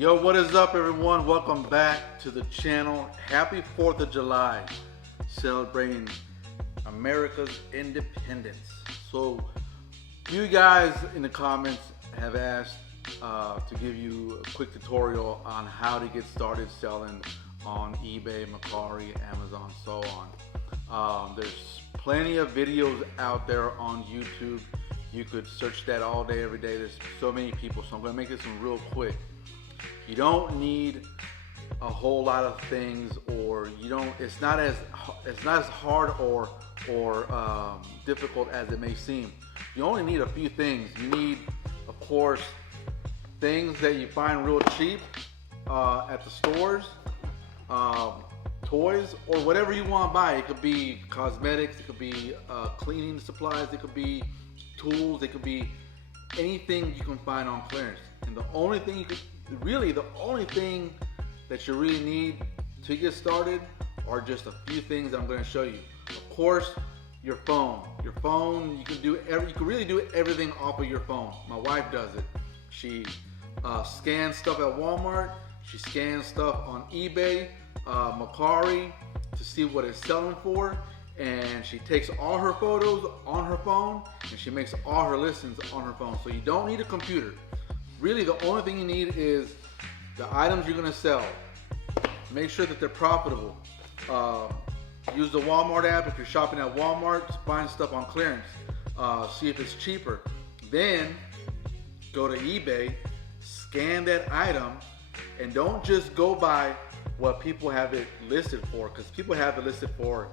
Yo, what is up, everyone? Welcome back to the channel. Happy 4th of July, celebrating America's independence. So you guys in the comments have asked to give you a quick tutorial on how to get started selling on eBay, Mercari, Amazon, so on. There's plenty of videos out there on YouTube. You could search that all day, every day. There's so many people, so I'm gonna make this one real quick. You don't need a whole lot of things, or it's not as hard or difficult as it may seem. You only need a few things. You need, of course, things that you find real cheap at the stores, toys, or whatever you want to buy. It could be cosmetics, it could be cleaning supplies, it could be tools, it could be anything you can find on clearance. And the only thing the only thing that you really need to get started are just a few things I'm going to show you. Of course, your phone. Your phone, you can really do everything off of your phone. My wife does it. She scans stuff at Walmart. She scans stuff on eBay, Mercari, to see what it's selling for. And she takes all her photos on her phone, and she makes all her listings on her phone. So you don't need a computer. Really, the only thing you need is the items you're gonna sell. Make sure that they're profitable. Use the Walmart app if you're shopping at Walmart to find stuff on clearance. See if it's cheaper. Then go to eBay, scan that item, and don't just go by what people have it listed for, because people have it listed for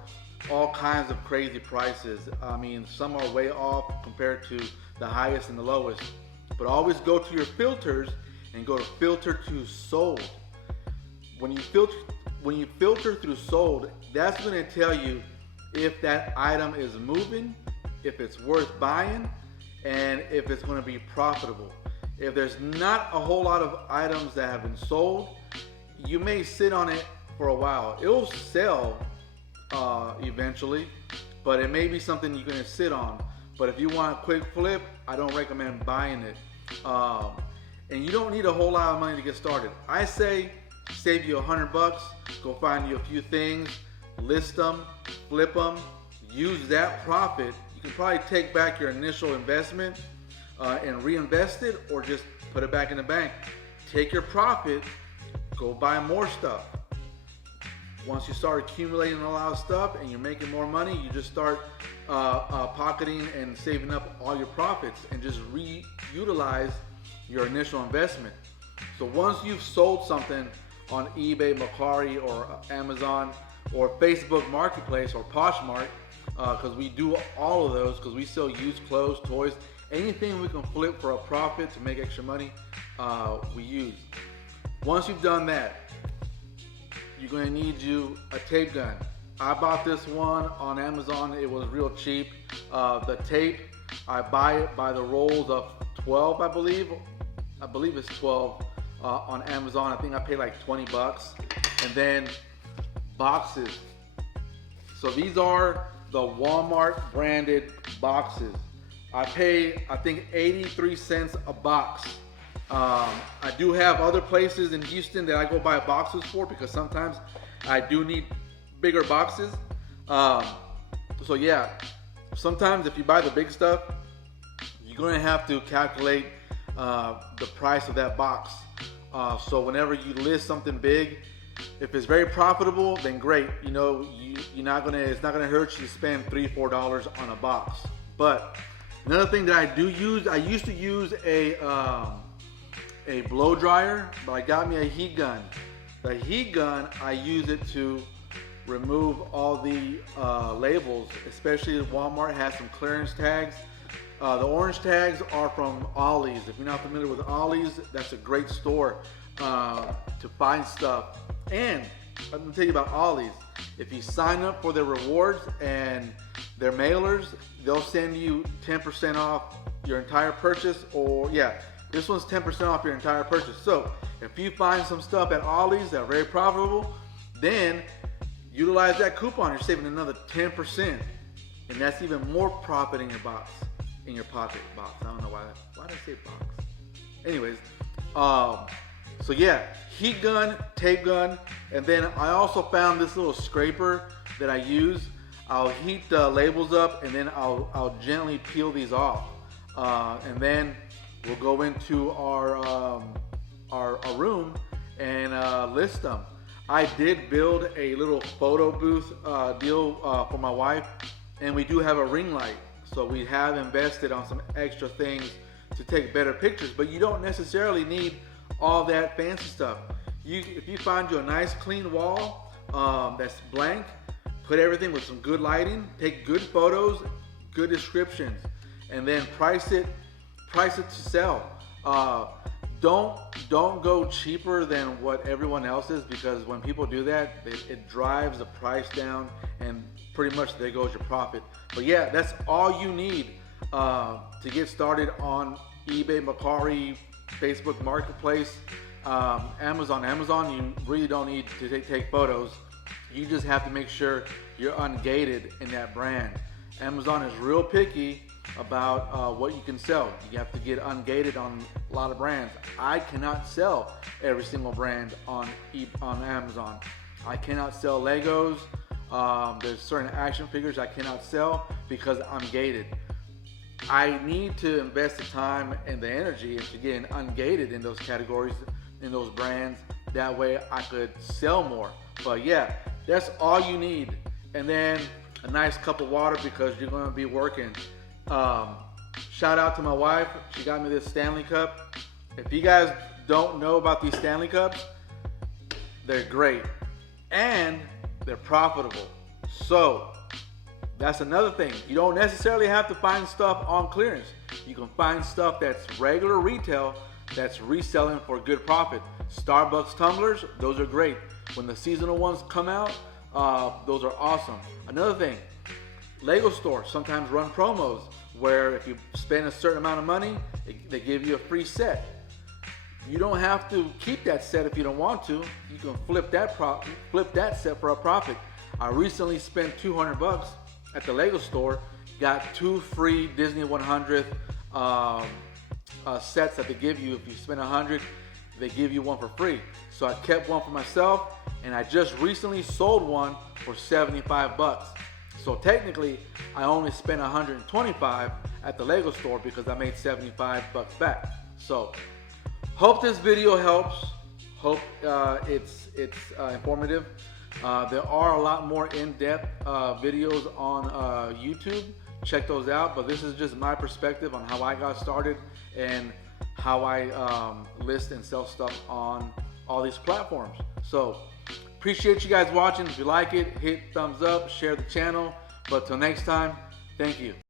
all kinds of crazy prices. I mean, some are way off compared to the highest and the lowest. But always go to your filters and go to filter to sold. When you filter through sold, that's going to tell you if that item is moving, if it's worth buying, and if it's going to be profitable. If there's not a whole lot of items that have been sold, you may sit on it for a while. It'll sell eventually, but it may be something you're going to sit on. But if you want a quick flip, I don't recommend buying it. And you don't need a whole lot of money to get started. I say save you $100, go find you a few things, list them, flip them, use that profit. You can probably take back your initial investment and reinvest it, or just put it back in the bank. Take your profit, go buy more stuff. Once you start accumulating a lot of stuff and you're making more money, you just start pocketing and saving up all your profits and just reutilize your initial investment. So once you've sold something on eBay, Mercari, or Amazon, or Facebook Marketplace, or Poshmark, because we do all of those, because we sell used clothes, toys, anything we can flip for a profit to make extra money, we use. Once you've done that, you're going to need you a tape gun. I bought this one on Amazon. It was real cheap. The tape, I buy it by the rolls of 12, I believe. I believe it's 12 on Amazon. I think I paid like 20 bucks. And then boxes. So these are the Walmart branded boxes. I pay, I think, 83 cents a box. I do have other places in Houston that I go buy boxes for, because sometimes I do need bigger boxes. So yeah, sometimes if you buy the big stuff, you're going to have to calculate the price of that box. So whenever you list something big, if it's very profitable, then great. You know, it's not gonna hurt you to spend $3-4 on a box. But another thing that I do use, I used to use a blow dryer, but I got me a heat gun. The heat gun, I use it to remove all the labels, especially Walmart has some clearance tags. The orange tags are from Ollie's. If you're not familiar with Ollie's, that's a great store to find stuff. And I'm gonna tell you about Ollie's. If you sign up for their rewards and their mailers, they'll send you 10% off your entire purchase. Or yeah, this one's 10% off your entire purchase. So if you find some stuff at Ollie's that are very profitable, then utilize that coupon. You're saving another 10%, and that's even more profit in your box, in your pocket box. I don't know why did I say box? Anyways, So yeah, heat gun, tape gun, and then I also found this little scraper that I use. I'll heat the labels up, and then I'll gently peel these off, and then we'll go into our room and list them. I did build a little photo booth deal for my wife, and we do have a ring light. So we have invested on some extra things to take better pictures, but you don't necessarily need all that fancy stuff. If you find you a nice clean wall that's blank, put everything with some good lighting, take good photos, good descriptions, and then price it to sell. Don't go cheaper than what everyone else is, because when people do that, it drives the price down, and pretty much there goes your profit. But yeah, that's all you need to get started on eBay, Mercari, Facebook Marketplace, Amazon. You really don't need to take photos. You just have to make sure you're ungated in that brand. Amazon is real picky about what you can sell. You have to get ungated on a lot of brands. I cannot sell every single brand on Amazon. I cannot sell Legos. There's certain action figures I cannot sell because I'm gated. I need to invest the time and the energy into getting ungated in those categories, in those brands. That way I could sell more. But yeah, that's all you need. And then a nice cup of water, because you're going to be working. Shout out to my wife. She got me this Stanley Cup. If you guys don't know about these Stanley Cups, they're great and they're profitable. So that's another thing. You don't necessarily have to find stuff on clearance. You can find stuff that's regular retail that's reselling for good profit. Starbucks tumblers, those are great. When the seasonal ones come out, those are awesome. Another thing, Lego stores sometimes run promos where if you spend a certain amount of money, they give you a free set. You don't have to keep that set if you don't want to. You can flip that set for a profit. I recently spent $200 at the Lego store, got 2 free Disney 100th sets that they give you. If you spend $100, they give you one for free. So I kept one for myself, and I just recently sold one for $75. So technically, I only spent $125 at the Lego store because I made $75 back. So hope this video helps. Hope it's informative. There are a lot more in-depth videos on YouTube. Check those out. But this is just my perspective on how I got started and how I list and sell stuff on all these platforms. So appreciate you guys watching. If you like it, hit thumbs up, share the channel. But till next time, thank you.